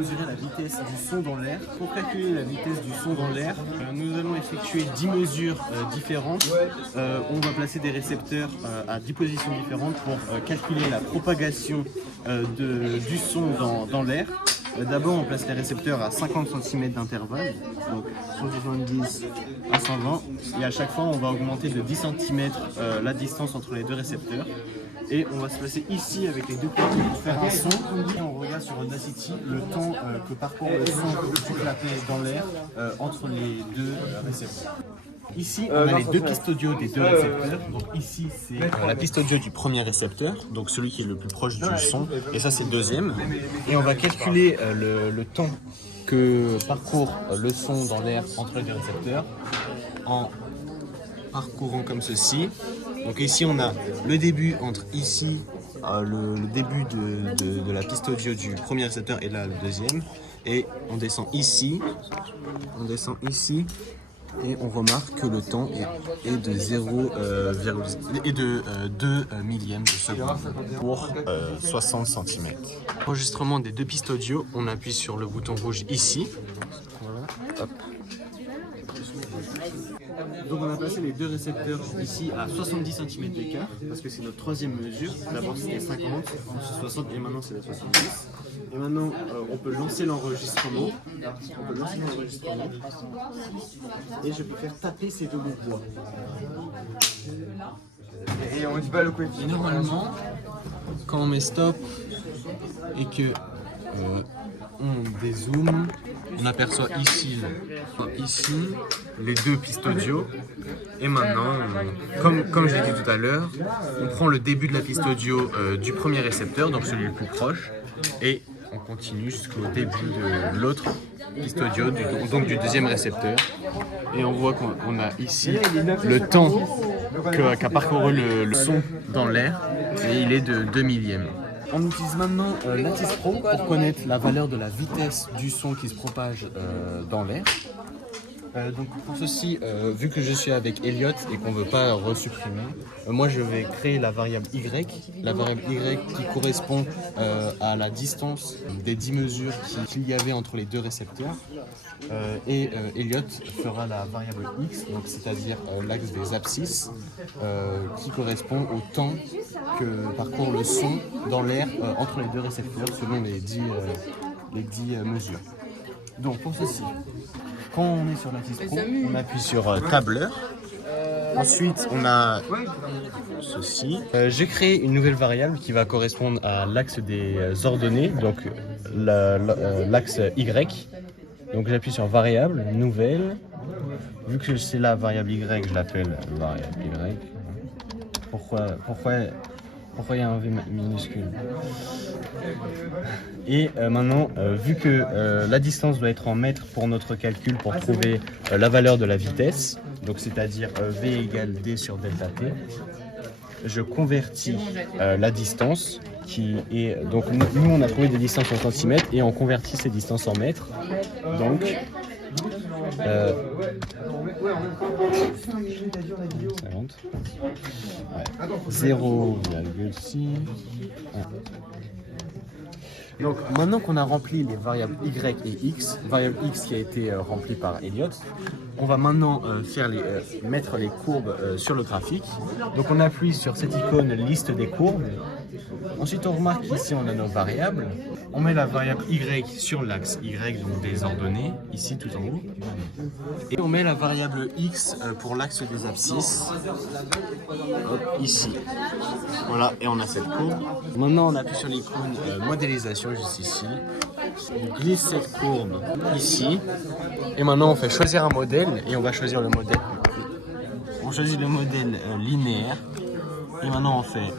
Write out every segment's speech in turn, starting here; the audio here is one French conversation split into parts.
mesurer la vitesse du son dans l'air. Pour calculer la vitesse du son dans l'air, nous allons effectuer 10 mesures différentes. On va placer des récepteurs à 10 positions différentes pour calculer la propagation du son dans l'air. D'abord, on place les récepteurs à 50 cm d'intervalle, donc 170 à 120, et à chaque fois, on va augmenter de 10 cm la distance entre les deux récepteurs. Et on va se placer ici avec les deux côtés pour faire un son. Et on regarde sur Audacity le temps que parcourt le son du clapet dans l'air entre les deux récepteurs. Ici, on a les deux pistes audio des deux récepteurs. Donc ici, c'est la piste audio du premier récepteur, donc celui qui est le plus proche du son, et ça c'est le deuxième. Et on va calculer le temps que parcourt le son dans l'air entre les deux récepteurs en parcourant comme ceci. Donc ici, on a le début entre ici, le début de la piste audio du premier récepteur et là le deuxième. Et on descend ici, et on remarque que le temps est de 2 millièmes de seconde pour 60 cm. Enregistrement des deux pistes audio, on appuie sur le bouton rouge ici. Voilà, hop. Donc on a placé les deux récepteurs ici à 70 cm d'écart parce que c'est notre troisième mesure. D'abord c'était 50, ensuite 60 et maintenant c'est la 70. Et maintenant on peut lancer l'enregistrement. Et je peux faire taper ces deux bouts de bois. Et on dit pas le coefficient. Normalement, quand on met stop et que on dézoome, on aperçoit ici les deux pistes audio. Et maintenant, comme je l'ai dit tout à l'heure, on prend le début de la piste audio du premier récepteur, donc celui le plus proche, et on continue jusqu'au début de l'autre piste audio, donc du deuxième récepteur. Et on voit qu'on a ici le temps qu'a parcouru le son dans l'air, et il est de 2 millièmes. On utilise maintenant Lattice Pro pour connaître la valeur de la vitesse du son qui se propage dans l'air. Donc pour ceci, vu que je suis avec Elliott et qu'on ne veut pas resupprimer, moi je vais créer la variable Y qui correspond à la distance des 10 mesures qu'il y avait entre les deux récepteurs. Et Elliott fera la variable X, donc c'est-à-dire l'axe des abscisses, qui correspond au temps que parcourt le son dans l'air entre les deux récepteurs selon les 10 mesures. Donc pour ceci, quand on est sur Lattice Pro, on appuie sur tableur. Ensuite, on a ceci. J'ai créé une nouvelle variable qui va correspondre à l'axe des ordonnées, donc l'axe Y. Donc j'appuie sur variable, nouvelle. Vu que c'est la variable Y, je l'appelle variable Y. Pourquoi il y a un V minuscule? Et maintenant, vu que la distance doit être en mètres pour notre calcul pour trouver la valeur de la vitesse, donc c'est-à-dire V égale D sur delta T, je convertis la distance qui est... Donc nous on a trouvé des distances en centimètres et on convertit ces distances en mètres. Donc... 0,6. Donc maintenant qu'on a rempli les variables Y et X, variable X qui a été remplie par Elliott, on va maintenant mettre les courbes sur le graphique. Donc on appuie sur cette icône liste des courbes. Ensuite on remarque qu'ici on a nos variables. On met la variable Y sur l'axe Y, donc des ordonnées, ici tout en haut. Et on met la variable X pour l'axe des abscisses, ici. Voilà, et on a cette courbe. Maintenant on appuie sur l'icône modélisation juste ici. On glisse cette courbe ici. Et maintenant on fait choisir un modèle et on va choisir le modèle. On choisit le modèle linéaire. Et maintenant on fait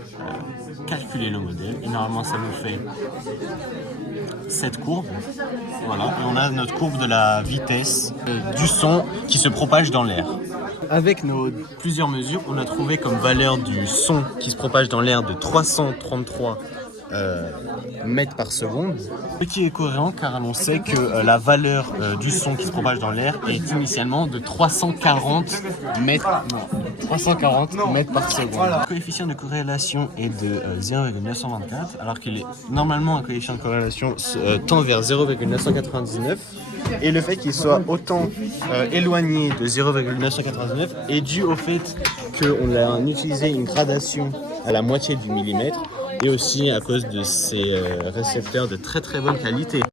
calculer le modèle. Et normalement ça nous fait cette courbe. Voilà. Et on a notre courbe de la vitesse du son qui se propage dans l'air. Avec nos plusieurs mesures, on a trouvé comme valeur du son qui se propage dans l'air de 333 mètres par seconde. Ce qui est cohérent car l'on sait que la valeur du son qui se propage dans l'air est initialement de 340 mètres par seconde. Le coefficient de corrélation est de 0,924 alors qu'il est normalement un coefficient de corrélation tend vers 0,999 et le fait qu'il soit autant éloigné de 0,999 est dû au fait qu'on a utilisé une gradation à la moitié du millimètre et aussi à cause de ces récepteurs de très très bonne qualité.